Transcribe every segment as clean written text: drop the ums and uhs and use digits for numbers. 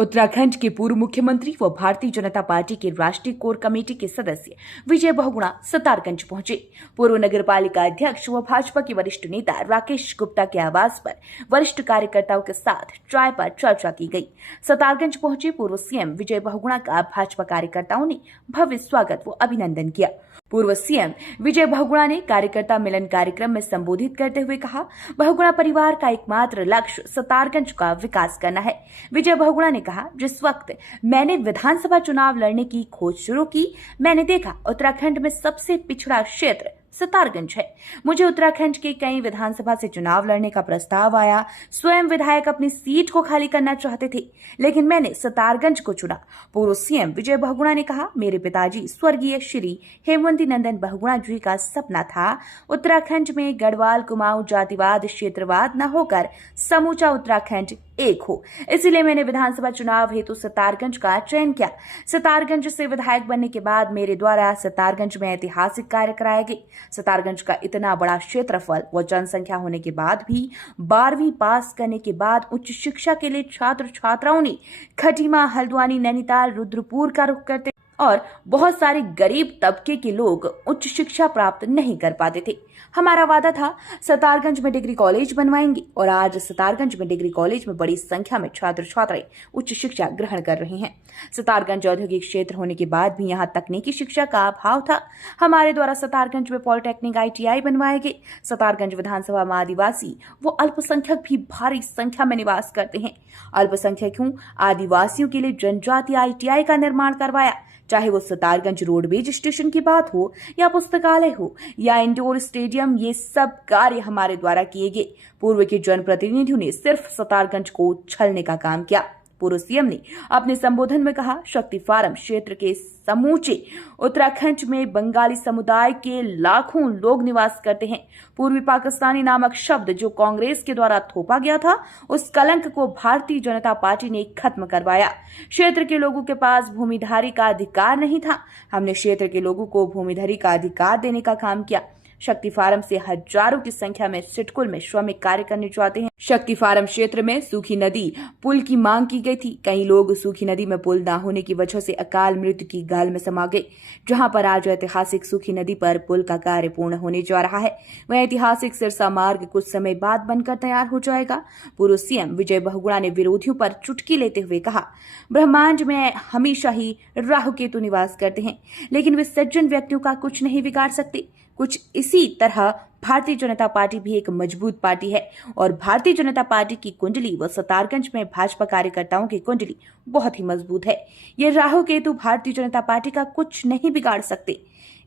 उत्तराखंड के पूर्व मुख्यमंत्री व भारतीय जनता पार्टी के राष्ट्रीय कोर कमेटी के सदस्य विजय बहुगुणा सतारगंज पहुंचे। पूर्व नगर पालिका अध्यक्ष व भाजपा के वरिष्ठ नेता राकेश गुप्ता के आवास पर वरिष्ठ कार्यकर्ताओं के साथ चाय पर चर्चा की गई। सतारगंज पहुंचे पूर्व सीएम विजय बहुगुणा का भाजपा कार्यकर्ताओं ने भव्य स्वागत व अभिनंदन किया। पूर्व सीएम विजय बहुगुणा ने कार्यकर्ता मिलन कार्यक्रम में संबोधित करते हुए कहा, बहुगुणा परिवार का एकमात्र लक्ष्य सतारगंज का विकास करना है। विजय बहुगुणा ने कहा, जिस वक्त मैंने विधानसभा चुनाव लड़ने की खोज शुरू की, मैंने देखा उत्तराखंड में सबसे पिछड़ा क्षेत्र सतारगंज है। मुझे उत्तराखंड के कई विधानसभा से चुनाव लड़ने का प्रस्ताव आया। स्वयं विधायक अपनी सीट को खाली करना चाहते थे, लेकिन मैंने सतारगंज को चुना। पूर्व सीएम विजय बहुगुणा ने कहा, मेरे पिताजी स्वर्गीय श्री हेमवती नंदन बहुगुणा जी का सपना था उत्तराखंड में गढ़वाल कुमाऊं जातिवाद क्षेत्रवाद न होकर समूचा उत्तराखंड एक हो। इसीलिए मैंने विधानसभा चुनाव हेतु सतारगंज का चयन किया। सतारगंज से विधायक बनने के बाद मेरे द्वारा सतारगंज में ऐतिहासिक कार्य कराए गए। सतारगंज का इतना बड़ा क्षेत्रफल व जनसंख्या होने के बाद भी 12वीं पास करने के बाद उच्च शिक्षा के लिए छात्र छात्राओं ने खटीमा, हल्द्वानी, नैनीताल, रुद्रपुर का रुख करते और बहुत सारे गरीब तबके के लोग उच्च शिक्षा प्राप्त नहीं कर पाते थे। हमारा वादा था सतारगंज में डिग्री कॉलेज बनवाएंगे और आज सतारगंज में डिग्री कॉलेज में बड़ी संख्या में छात्र छात्राएं उच्च शिक्षा ग्रहण कर रहे हैं। सतारगंज औद्योगिक क्षेत्र होने के बाद भी यहाँ तकनीकी शिक्षा का अभाव था। हमारे द्वारा सतारगंज में पॉलिटेक्निक ITI बनवाए गए। सतारगंज विधानसभा में आदिवासी व अल्पसंख्यक भी भारी संख्या में निवास करते हैं। अल्पसंख्यकों आदिवासियों के लिए जनजातीय ITI का निर्माण करवाया। चाहे वो सतारगंज रोडवेज स्टेशन की बात हो या पुस्तकालय हो या इंडोर स्टेडियम, ये सब कार्य हमारे द्वारा किए गए। पूर्व के जनप्रतिनिधियों ने सिर्फ सतारगंज को छलने का काम किया। पूर्व सीएम ने अपने संबोधन में कहा, शक्ति फार्म क्षेत्र के समूचे उत्तराखंड में बंगाली समुदाय के लाखों लोग निवास करते हैं। पूर्वी पाकिस्तानी नामक शब्द जो कांग्रेस के द्वारा थोपा गया था, उस कलंक को भारतीय जनता पार्टी ने खत्म करवाया। क्षेत्र के लोगों के पास भूमिधारी का अधिकार नहीं था। हमने क्षेत्र के लोगों को भूमिधारी का अधिकार देने का काम किया। शक्ति फार्म से हजारों की संख्या में सिडकुल में श्रमिक कार्य करने चाहते हैं। शक्ति फार्म क्षेत्र में सूखी नदी पुल की मांग की गई थी। कई लोग सूखी नदी में पुल न होने की वजह से अकाल मृत्यु की गाल में समा गए। जहां पर आज ऐतिहासिक सूखी नदी पर पुल का कार्य पूर्ण होने जा रहा है, वह ऐतिहासिक सिरसा मार्ग कुछ समय बाद बनकर तैयार हो जाएगा। पूर्व सीएम विजय बहुगुणा ने विरोधियों पर चुटकी लेते हुए कहा, ब्रह्मांड में हमेशा ही राहु केतु निवास करते हैं, लेकिन वे सज्जन व्यक्तियों का कुछ नहीं बिगाड़ सकते। कुछ इसी तरह भारतीय जनता पार्टी भी एक मजबूत पार्टी है और भारतीय जनता पार्टी की कुंडली व सतारगंज में भाजपा कार्यकर्ताओं की कुंडली बहुत ही मजबूत है। ये राहु केतु भारतीय जनता पार्टी का कुछ नहीं बिगाड़ सकते।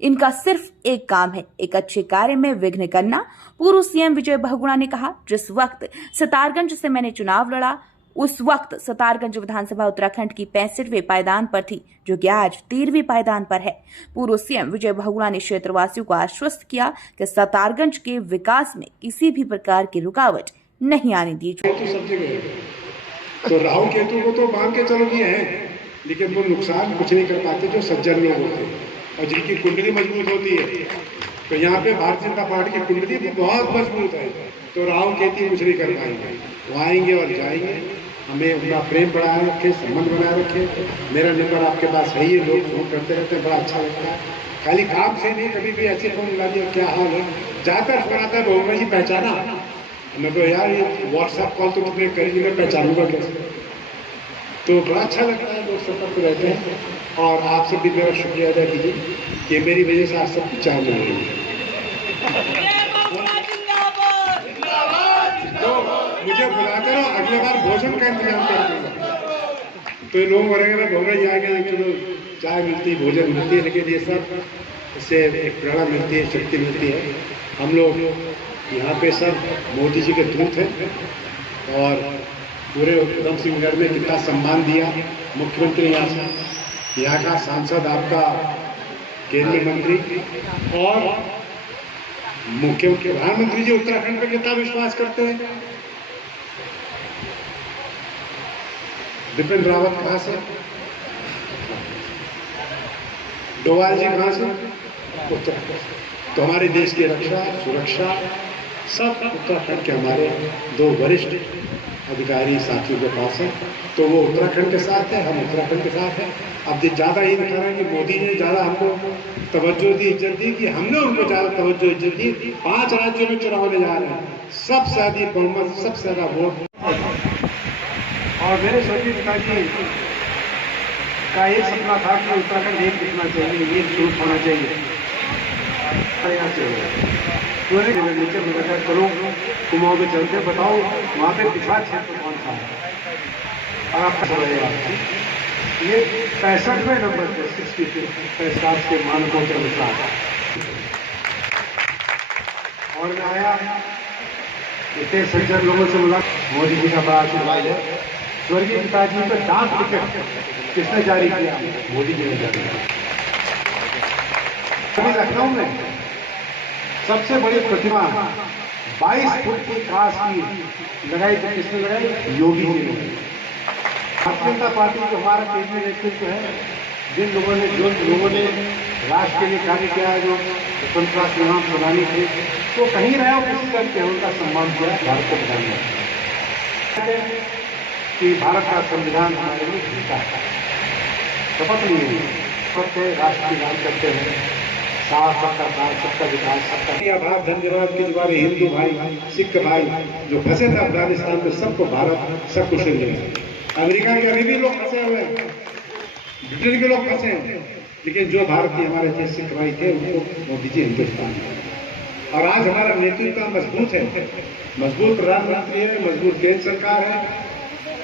इनका सिर्फ एक काम है, एक अच्छे कार्य में विघ्न करना। पूर्व सीएम विजय बहुगुणा ने कहा, जिस वक्त सतारगंज से मैंने चुनाव लड़ा, उस वक्त सतारगंज विधानसभा उत्तराखंड की 65वें पायदान पर थी, जो कि आज 13वीं पायदान पर है। पूर्व सीएम विजय बहुगुणा ने क्षेत्रवासियों को आश्वस्त किया कि सतारगंज के विकास में किसी भी प्रकार की रुकावट नहीं आने दी जाएगी। तो राहु केतु को तो मान के चलो ये है, लेकिन वो नुकसान कुछ नहीं कर पाते जो सज्जन लोग होते हैं और जिनकी कुंडली मजबूत होती है। तो यहाँ पे भारतीय जनता पार्टी की कुंडली भी बहुत मजबूत है, तो राहु केतु कुछ नहीं कर पाएंगे। वो आएंगे और जाएंगे। हमें उनका प्रेम बनाए रखे, संबंध बनाए रखे। मेरा नंबर आपके पास है ही, लोग फोन करते रहते हैं, बड़ा अच्छा लगता है। खाली काम से नहीं, कभी भी ऐसे फोन मिला दिया, क्या हाल है, जाकर फोन आता है, बहुगुणा जी पहचाना। मैं तो यार ये व्हाट्सएप कॉल तो तुमने करी, मैं पहचानूंगा कैसे। तो बड़ा अच्छा लगता है, लोग सतर्क रहते हैं। और आपसे भी मेरा शुक्रिया अदा कीजिए कि मेरी वजह से आप सब कुछ जान रहे हैं। मुझे बुलाकर अगले बार भोजन का इंतजाम कर दूंगा। तो ये लोग बोलेंगे बहुगुणा जी आगे, चलो चाय मिलती, भोजन मिलती है, लेकिन ये सब इससे एक प्रेरणा मिलती है, शक्ति मिलती है। हम लोग यहाँ पे सब मोदी जी के दूत हैं और पूरे उधम सिंह नगर में कितना सम्मान दिया मुख्यमंत्री, यहाँ का सांसद, आपका केंद्रीय मंत्री और मुख्यमंत्री प्रधानमंत्री जी उत्तराखंड पर कितना विश्वास करते हैं। बिपिन रावत कहाँ से, डोवाल जी कहाँ से, उत्तराखंड। तो हमारे देश की रक्षा सुरक्षा सब उत्तराखंड के हमारे दो वरिष्ठ अधिकारी साथियों के पास है, तो वो उत्तराखंड के साथ है, हम उत्तराखंड के साथ हैं। अब ये ज़्यादा ये दिखा रहे हैं कि मोदी ने ज़्यादा हमको तवज्जो दी, इज्जत दी, कि हमने उनको ज़्यादा तवज्जो इज्जत दी। 5 राज्यों में चुनाव होने जा रहे हैं, सबसे अधिक बहुमत, सबसे ज़्यादा वोट। और मेरे स्वर्गीय पिताजी का एक सपना था कि उत्तराखंड एक दिखना चाहिए, एक ग्रुप होना चाहिए। यहाँ से पूरे नीचे मैं करूँ कुमाऊं में चलते, बताओ वहाँ पे पिछड़ा क्षेत्र कौन सा है, और आप ये 65वें नंबर पे 65 के मानकों के अनुसार। और मैं आया, इतने सज्जन लोगों से मिला, मोदी जी का बड़ा आशीर्वाद है। स्वर्गीय पिताजी को डाक टिकट किसने जारी किया? मोदी जी ने जारी किया। अभी लखनऊ में सबसे बड़ी प्रतिमा 22 फुट की कांच की लगाई, तो किसने लगाई? योगी जी ने। भारतीय जनता पार्टी जो हमारा केंद्रीय नेतृत्व है, जिन लोगों ने राष्ट्र के लिए कार्य किया है, जो स्वतंत्रता संग्राम सेनानी थे, तो कहीं रहे और किसी करके उनका सम्मान किया भारत के प्रधानमंत्री कि भारत का संविधान हमारे लिए जीता है। शपथ लिए सबसे राष्ट्र की गान करते हैं, साथ सबका साथ, सबका विकास, सबका आभार, धन्यवाद के द्वारा हिंदू भाई, सिख भाई जो फंसे थे अफगानिस्तान में, सबको भारत सब कुछ मिलेगा। अमेरिका के अभी भी लोग फंसे हुए हैं, ब्रिटेन के लोग फंसे हैं, लेकिन जो भारतीय हमारे थे सिख भाई थे, उनको मोदी जी हिंदुस्तान। और आज हमारा नेतृत्व मजबूत है, मजबूत प्रधानमंत्री है, मजबूत केंद्र सरकार है,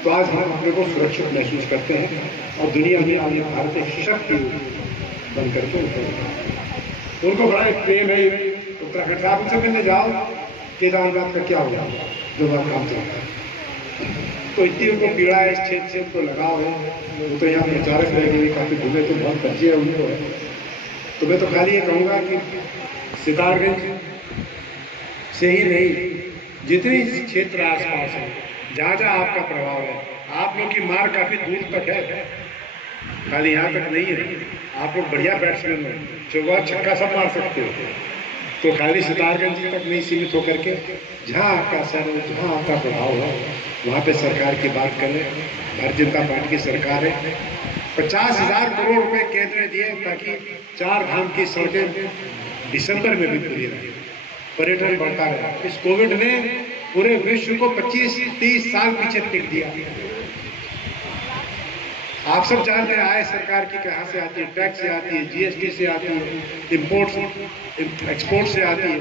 तो आज हम अपने को सुरक्षित महसूस करते हैं और दुनिया में आज भारत एक सशक्त बन करके उनको बड़ा एक प्रेम है उत्तराखंड से। आप उनसे मिलने जाओ, केदारनाथ का क्या होगा, जो बात काम चलता है, तो इतनी उनको पीड़ा है, इस क्षेत्र से उनको लगाव है। वो तो यहाँ प्रचारक रह गए, काफी घूमे, तो बहुत परिचय है उनको है। तो मैं तो खाली ये कहूँगा कि सितारगंज से ही नहीं, जितने क्षेत्र आसपास है, जहाँ जहाँ आपका प्रभाव है, आप लोग की मार काफी दूर तक है, खाली यहाँ तक नहीं है। आप लोग बढ़िया बैट्समैन हो, चौका छक्का सब मार सकते हो, तो खाली सितारगंज तक नहीं सीमित होकर के जहाँ आपका असर हो, जहाँ आपका प्रभाव है, वहाँ पे सरकार की बात करें। भारतीय जनता पार्टी की सरकार है, 50,000 करोड़ रुपए केंद्र ने दिए ताकि 4 धाम की सड़कें दिसंबर में भी पूरी रहे, पर्यटन बढ़ता रहे। इस कोविड ने पूरे विश्व को 25-30 साल पीछे टिक दिया। आप सब जानते हैं आय सरकार की कहाँ से आती है, टैक्स से आती है, जीएसटी से आती है, इम्पोर्ट एक्सपोर्ट से आती है,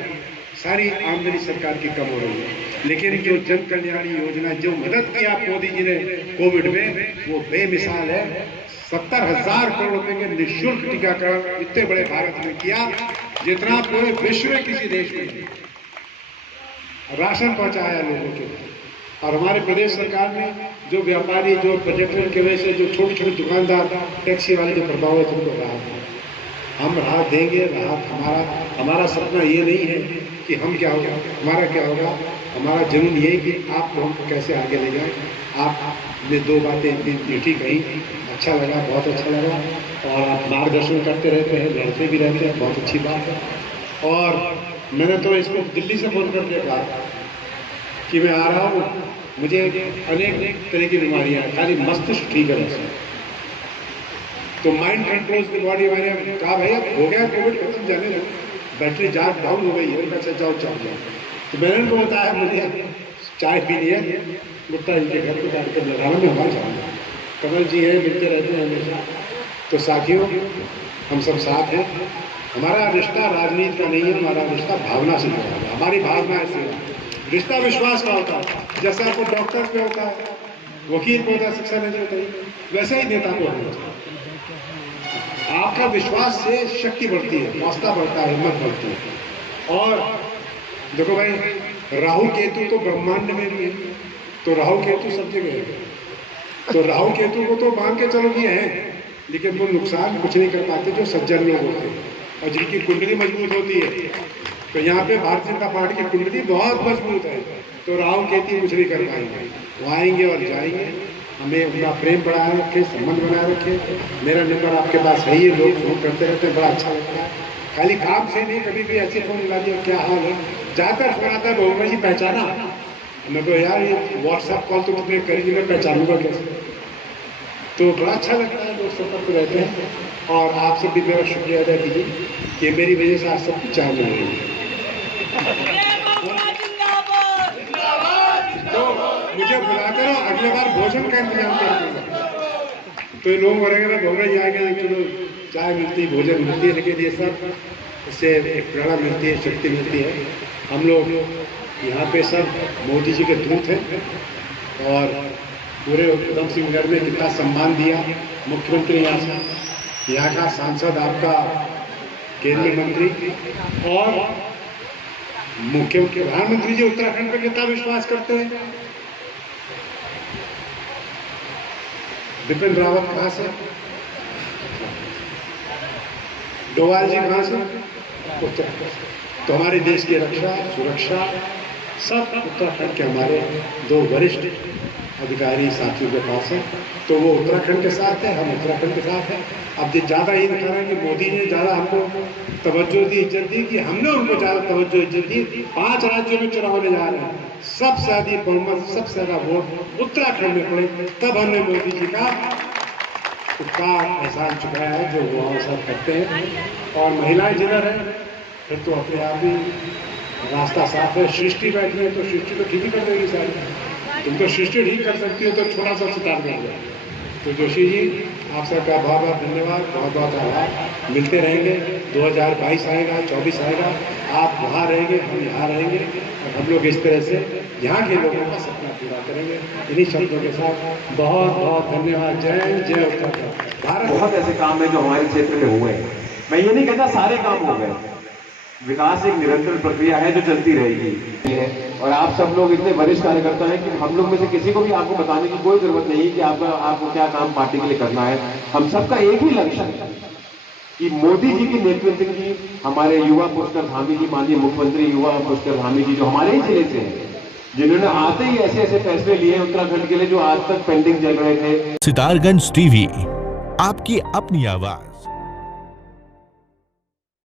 सारी आमदनी सरकार की कम हो रही है। लेकिन जो जन कल्याणी योजना, जो मदद की आप मोदी जी ने कोविड में, वो बेमिसाल है। 70,000 करोड़ रुपए के निःशुल्क टीकाकरण इतने बड़े भारत में किया जितना पूरे विश्व में किसी देश में नहीं। राशन पहुंचाया लोगों के लिए। और हमारे प्रदेश सरकार ने जो व्यापारी, जो पर्यटन की वजह से जो छोटे छोटे दुकानदार, टैक्सी वाले जो प्रभावित हैं, उनको राहत दें। हम राहत देंगे। राहत हमारा सपना ये नहीं है कि हम क्या होगा, हमारा क्या होगा। हमारा जुनून ये है कि आपको हमको कैसे आगे ले जाए। आपने 2 बातें इतनी मीठी कही, अच्छा लगा, बहुत अच्छा लगा। और आप मार्गदर्शन करते रहते हैं, लड़ते भी रहते हैं, बहुत अच्छी बात है। और मैंने तो इसको दिल्ली से फोन करके कहा कि मैं आ रहा हूँ, मुझे अनेक तरह की बीमारियां हैं, खाली मस्तिष्क ठीक है वैसे, तो माइंड कंट्रोल की बॉडी। मैंने कहा भाई अब हो गया कोविड, खत्म, जाने दो, बैटरी चार्ज डाउन हो गई है, मैं जाओ चार्ज जाओ। तो मैंने उनको बताया मुझे चाय पीनी है, गुप्ता जी के घर को कार्यक्रम लगाना, मैं वहाँ जाऊँगा। कमल जी है, मिलते रहते हैं हमेशा। तो साथियों, हम सब साथ हैं। हमारा रिश्ता राजनीति का नहीं है, हमारा रिश्ता भावना से जुड़ा है। हमारी भावना ऐसी है, रिश्ता विश्वास का होता है। जैसा आपको डॉक्टर पे होता है, वकील पे होता है, शिक्षा नहीं होता है, वैसे ही नेता को होना चाहिए। आपका विश्वास से शक्ति बढ़ती है, हौसला बढ़ता है, हिम्मत बढ़ती है। और देखो भाई, राहु केतु तो ब्रह्मांड में भी है, तो राहु केतु सब जगह है। तो राहु केतु को तो मान के चलो कि है, लेकिन वो नुकसान कुछ नहीं कर पाते जो सज्जन लोग होते हैं और जिनकी कुंडली मजबूत होती है। तो यहाँ पे भारतीय जनता पार्टी की कुंडली बहुत मजबूत है, तो राहु केतु कुछ नहीं कर पाएंगे। वो आएंगे और जाएंगे। हमें उनका प्रेम बढ़ाए रखे, संबंध बनाए रखे। मेरा नंबर आपके पास है ही, लोग फोन करते रहते हैं, बड़ा अच्छा लगता है। खाली काम से नहीं, कभी भी ऐसे फोन मिला दिया, क्या हाल है, जाकर फोन आता है, बहुमा जी पहचाना, मैं तो यार ये व्हाट्सएप कॉल तो तुमने करी, मैं पहचानूंगा कैसे। तो बड़ा अच्छा लगता है लोग सतर्क रहते हैं, और आपसे भी मेरा शुक्रिया अदा कीजिए कि मेरी वजह से आज सब कुछ चालू हो गई। तो मुझे बुलाते रहो, अगले बार भोजन का इंतजाम कर दूंगा। तो लोग वगैरह भोग रहे आगे, चलो चाय मिलती है, भोजन मिलती है, लेकिन ये सब इससे एक प्रेरणा मिलती है, शक्ति मिलती है। हम लोग यहाँ पे सब मोदी जी के दूत हैं, और पूरे उधम सिंह नगर में कितना सम्मान दिया मुख्यमंत्री यहाँ से, यहाँ का सांसद, आपका केंद्रीय मंत्री, और मुख्यमंत्री प्रधानमंत्री जी उत्तराखंड पर कितना विश्वास करते हैं। बिपिन रावत कहाँ से, डोवाल जी कहाँ से, उत्तराखंड। तो हमारे देश की रक्षा सुरक्षा सब उत्तराखंड के हमारे दो वरिष्ठ अधिकारी साथियों के पास है। तो वो उत्तराखंड के साथ है, हम उत्तराखंड के साथ हैं। अब ये ज़्यादा ये दिखा रहा है कि मोदी ने ज़्यादा हमको तवज्जो दी, इज्जत दी, कि हमने उनको ज़्यादा तवज्जो इज्जत दी। 5 राज्यों में चुनाव होने जा रहे हैं, सबसे अधिक बहुमत, सबसे ज़्यादा वोट उत्तराखंड में पड़े, तब हमने मोदी जी का एहसान चुकाया है जो वो हम सब करते हैं। और महिलाएं जिधर है फिर तो अपने आप ही रास्ता साफ है। सृष्टि बैठी है तो सृष्टि तो ठीक ही कर देगी सारी, तुम तो सृष्टि ठीक कर सकती हो, तो छोटा सा सितार देंगे। तो जोशी जी आप सबका बहुत बहुत धन्यवाद, बहुत बहुत आभार। मिलते रहेंगे, 2022 आएगा, 24 आएगा, आप वहाँ रहेंगे, हम यहाँ रहेंगे, और हम लोग इस तरह से यहाँ के लोगों का सपना पूरा करेंगे। इन्हीं शब्दों के साथ बहुत बहुत धन्यवाद। जय उत्तराखंड। भारत बहुत ऐसे काम है जो हमारे क्षेत्र में हुए हैं। मैं ये नहीं कहता सारे काम हो गए, विकास एक निरंतर प्रक्रिया है जो चलती रहेगी। और आप सब लोग इतने वरिष्ठ कार्यकर्ता हैं कि हम लोग में से किसी को भी आपको बताने की कोई जरूरत नहीं है कि आपको क्या काम पार्टी के लिए करना है। हम सबका एक ही लक्ष्य है कि मोदी जी के नेतृत्व की हमारे युवा पुष्कर धामी जी, माननीय मुख्यमंत्री युवा पुष्कर धामी जी, जो हमारे ही जिले से हैं, जिन्होंने आते ही ऐसे ऐसे फैसले लिए उत्तराखंड के लिए जो आज तक पेंडिंग चल रहे थे। सितारगंज टीवी, आपकी अपनी आवाज।